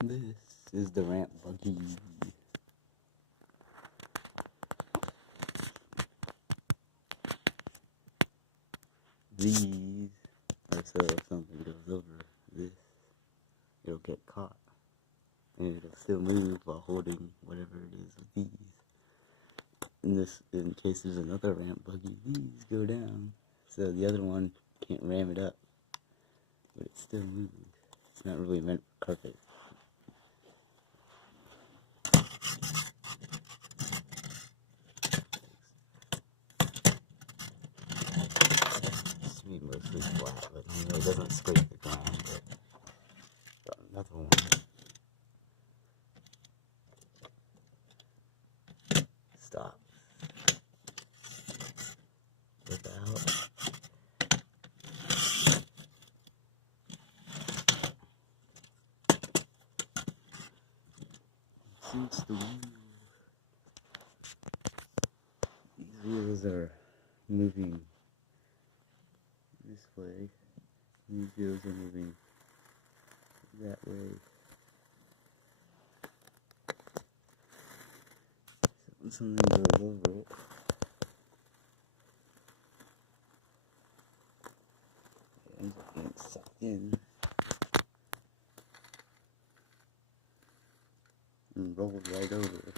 This is the ramp buggy. These are so if something goes over this, it'll get caught. And it'll still move while holding whatever it is with these. In case there's another ramp buggy, these go down. So the other one can't ram it up. But it still moves. It's not really meant for carpet. It's be mostly flat, but you know, it doesn't scrape the ground. Got another one. Stop. Without. Since the wheel. These wheels are moving this way. These wheels are moving that way. So when something goes over it, it ends up getting sucked in and rolled right over.